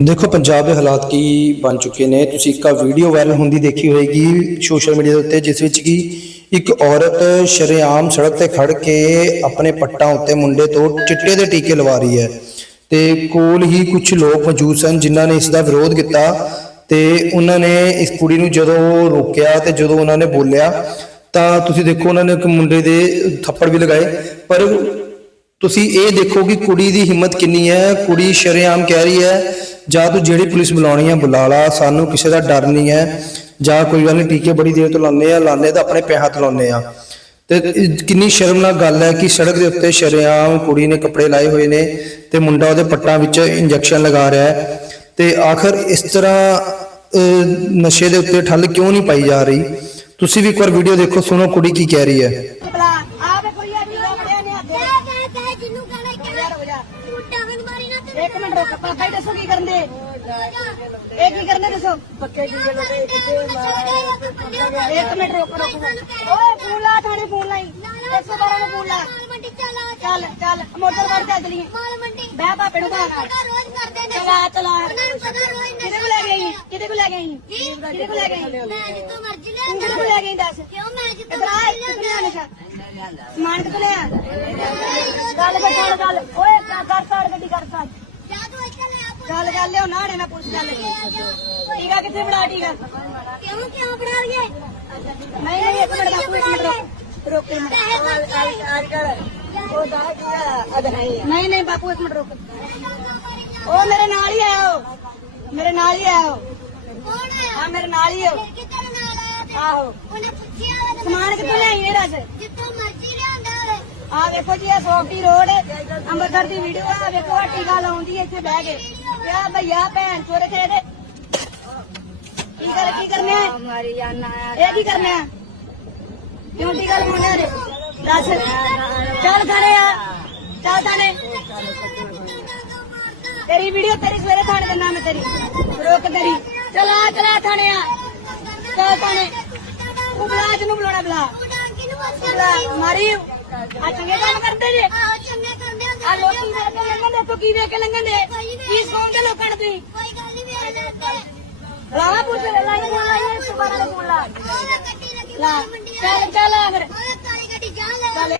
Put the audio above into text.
ਦੇਖੋ, ਪੰਜਾਬ ਦੇ ਹਾਲਾਤ ਕੀ ਬਣ ਚੁੱਕੇ ਨੇ। ਤੁਸੀਂ ਇੱਕ ਵੀਡੀਓ ਵਾਇਰਲ ਹੁੰਦੀ ਦੇਖੀ ਹੋਏਗੀ ਸੋਸ਼ਲ ਮੀਡੀਆ ਦੇ ਉੱਤੇ, ਜਿਸ ਵਿੱਚ ਕਿ ਇੱਕ ਔਰਤ ਸ਼ਰੇਆਮ ਸੜਕ ਤੇ ਖੜ ਕੇ ਆਪਣੇ ਪੱਟਾਂ ਉੱਤੇ ਮੁੰਡੇ ਤੋਂ ਚਿੱਟੇ ਦੇ ਟੀਕੇ ਲਵਾ ਰਹੀ ਹੈ। ਤੇ ਕੋਲ ਹੀ ਕੁਝ ਲੋਕ ਮੌਜੂਦ ਸਨ ਜਿਨ੍ਹਾਂ ਨੇ ਇਸ ਦਾ ਵਿਰੋਧ ਕੀਤਾ ਤੇ ਉਹਨਾਂ ਨੇ ਇਸ ਕੁੜੀ ਨੂੰ ਜਦੋਂ ਰੋਕਿਆ ਤੇ ਜਦੋਂ ਉਹਨਾਂ ਨੇ ਬੋਲਿਆ, ਤਾਂ ਤੁਸੀਂ ਦੇਖੋ ਉਹਨਾਂ ਨੇ ਇੱਕ ਮੁੰਡੇ ਦੇ ਥੱਪੜ ਵੀ ਲਗਾਏ, ਪਰ ਤੁਸੀਂ ਇਹ ਦੇਖੋ ਕਿ ਕੁੜੀ ਦੀ ਹਿੰਮਤ ਕਿੰਨੀ ਹੈ ਕੁੜੀ ਸ਼ਰੇਆਮ ਕਹਿ ਰਹੀ ਹੈ ਜਾਂ ਤੂੰ ਜਿਹੜੀ ਪੁਲਿਸ ਬੁਲਾਉਣੀ ਹੈ ਬੁਲਾ ਲਾ ਸਾਨੂੰ ਕਿਸੇ ਦਾ ਡਰ ਨਹੀਂ ਹੈ ਜਾਂ ਕੋਈ ਗੱਲ ਨਹੀਂ ਟੀਕੇ ਬੜੀ ਦੇਰ ਤੋਂ ਲਾਉਂਦੇ ਆ ਲਾਉਂਦੇ ਤਾਂ ਆਪਣੇ ਪੈਸਾ ਤੋਂ ਲਾਉਂਦੇ ਆ। ਤੇ ਕਿੰਨੀ ਸ਼ਰਮਨਾਕ ਗੱਲ ਹੈ ਕਿ ਸੜਕ ਦੇ ਉੱਤੇ ਸ਼ਰੇਆਮ ਕੁੜੀ ਨੇ ਕੱਪੜੇ ਲਾਏ ਹੋਏ ਨੇ ਤੇ ਮੁੰਡਾ ਉਹਦੇ ਪੱਟਾਂ ਵਿੱਚ ਇੰਜੈਕਸ਼ਨ ਲਗਾ ਰਿਹਾ ਹੈ ਤੇ ਆਖਰ ਇਸ ਤਰ੍ਹਾਂ ਅਹ, ਨਸ਼ੇ ਦੇ ਉੱਤੇ ਠੱਲ ਕਿਉਂ ਨਹੀਂ ਪਾਈ ਜਾ ਰਹੀ? ਤੁਸੀਂ ਵੀ ਇੱਕ ਵਾਰ ਵੀਡੀਓ ਦੇਖੋ ਸੁਣੋ ਕੁੜੀ ਕੀ ਕਹਿ ਰਹੀ ਹੈ। ਭਲਾ ਆ ਵੇ ਕੋਈ ਆ ਟੀਕਾ ਵੜਿਆ ਨੇ ਅੱਗੇ ਕਹਿ ਕਹਿ ਕਹਿ ਜਿੰਨੂੰ ਕਹਿਣਾ ਯਾਰ ਕਹਿ ਹੋ ਜਾ ਤੂੰ ਟਾਵਨ ਮਾਰੀ ਨਾ ਤੇ ਇੱਕ ਮਿੰਟ ਰੁਕ ਪਾਪਾ ਜੀ ਦੱਸੋ ਕੀ ਕਰਦੇ ਇਹ ਕੀ ਕਰਨੇ ਦੱਸੋ? ਪੱਕੇ ਕੀ ਗੱਲ ਹੈ ਕਿਤੇ ਇੱਕ ਮਿੰਟ ਰੁਕ ਰੁਕ ਓਏ ਫੋਨ ਲਾ ਥਾਣੇ ਫੋਨ ਲਾਈ। 112 ਨੂੰ ਫੋਨ ਲਾ। ਮਾਲ ਮੰਡੀ ਚਲਾ ਚੱਲ। ਚੱਲ ਮੋਟਰ ਵੜ ਚੱਲ ਚਲੀਏ ਮਾਲ ਮੰਡੀ। ਬਹਿ ਪਾਪੇ ਨੂੰ ਬਾਹਰ ਨਾਲ। ਰੋਜ਼ ਕਰਦੇ ਨੇ। ਚਲਾ ਚਲਾ। ਉਹਨਾਂ ਨੂੰ ਪਤਾ ਰੋਜ਼ ਕਿਹਦੇ ਕੋ ਲੈ ਗਈ? ਕਿਹਦੇ ਕੋ ਲੈ ਗਈ? ਕਿਹਦੇ ਕੋ ਲੈ ਗਈ? ਮੈਂ ਜਿੱਥੋਂ ਮਰਜ਼ੀ ਲੈ ਕਿਹਦੇ ਕੋ ਲੈ ਗਈ ਦੱਸ? ਕਿਉਂ ਮੈਂ ਆ ਮਰਜ਼ੀ ਲੈ ਸਮਾਨ ਕਿੱਥੋਂ ਲਿਆ? ਗੱਲ ਕਰ ਗੱਲ ਗੱਲ ਓਏ ਕਰ ਕਰ ਸਾੜ ਗੱਡੀ ਕਰ ਸਾੜ। ਜਾ ਤੂੰ ਇੱਥੇ ਲੈ ਆ ਪੁੱਤ। ਗੱਲ ਕਰ ਲਿਓ ਨਾ ਨਾ ਪੁੱਛ ਗੱਲ ਟੀਕਾ ਕਿੱਥੇ ਬੜਾ ਟੀਕਾ ਕਿਉਂ ਕਿਉਂ ਬਣਾ ਲਈਏ? ਨਹੀਂ ਨਹੀਂ ਇੱਕ ਮਿੰਟ ਬਾਪੂ ਇੱਕ ਮਿੰਟ ਰੁਕ ਰੁਕ ਇੱਕ ਮਿੰਟ। ਨਹੀਂ ਨਹੀਂ ਬਾਪੂ ਇੱਕ ਮਿੰਟ ਰੁਕ। ਉਹ ਮੇਰੇ ਨਾਲ ਹੀ ਆਇਆ ਉਹ। ਮੇਰੇ ਨਾਲ ਹੀ ਆਇਆ ਉਹ। ਕੌਣ ਆਇਆ? ਹਾਂ ਮੇਰੇ ਨਾਲ ਹੀ ਉਹ। ਕਿ ਨਾਲ ਆਹੋ। ਉਹਨੇ ਪੁੱਛਿਆ ਸਮਾਨ ਕਿੱਥੋਂ ਲਿਆਈ ਇਹ ਦੱਸ। ਜਿੱਥੋਂ ਮਰਜ਼ੀ ਆ ਵੇਖੋ ਜੀ, ਇਹ ਸੋਫਟੀ ਰੋਡ ਅੰਮ੍ਰਿਤਸਰ ਦੀ ਵੀਡੀਓ ਆ, ਵੇਖੋ ਆ ਟੀਕਾ ਲਾਉਂਦੀ ਇੱਥੇ ਬਹਿ ਕੇ। ਕਿਆ ਭਈਆ ਭੈਣ ਚੋਰ ਥੇ ਕੀ ਕਰ ਕੀ ਕਰਨਾ ਹੈ? ਇਹ ਕੀ ਕਰਨਾ ਹੈ? ਕਿਉਂ ਟੀਕਾ ਲਗਾਉਣਾ ਰੇ ਦੱਸ। ਚੱਲ ਥਾਣੇ ਆ। ਚੱਲ ਥਾਣੇ। ਤੇਰੀ ਵੀਡੀਓ ਤੇਰੀ ਸਵੇਰੇ ਥਾਣੇ ਦੇ ਨਾਮ ਤੇਰੀ। ਰੋਕ ਤੇਰੀ। ਚਲਾ ਚਲਾ ਥਾਣੇ ਆ। ਚੱਲ ਥਾਣੇ। ਤੂੰ ਬੁਲਾ, ਜਿਹਨੂੰ ਬੁਲਾਉਣਾ ਬੁਲਾ। ਬੁਲਾ, ਮਾਰੀ। ਆ ਚੰਗੇ ਕੰਮ ਕਰਦੇ ਜੇ ਆ ਲੋਕੀ ਵੇਖ ਕੇ ਲੰਘਣ ਦੇ ਤੂੰ ਕੀ ਵੇਖ ਕੇ ਲੰਘਣ ਦੇ? ਕੀ ਸੌਂਦੇ ਲੋਕਾਂ ਨੂੰ ਤੁਸੀਂ? ਲਾਵਾ ਪੁੱਛ ਲੈ ਲਾਈ ਫੋਨ ਲਾਈ ਇਸ ਬਾਰੇ ਫੋਨ ਲਾ ਲਾ ਚੱਲ ਚੱਲ ਆ ਫਿਰ। ਗੱਡੀ ਜਾ ਲੈ। ਚੱਲ।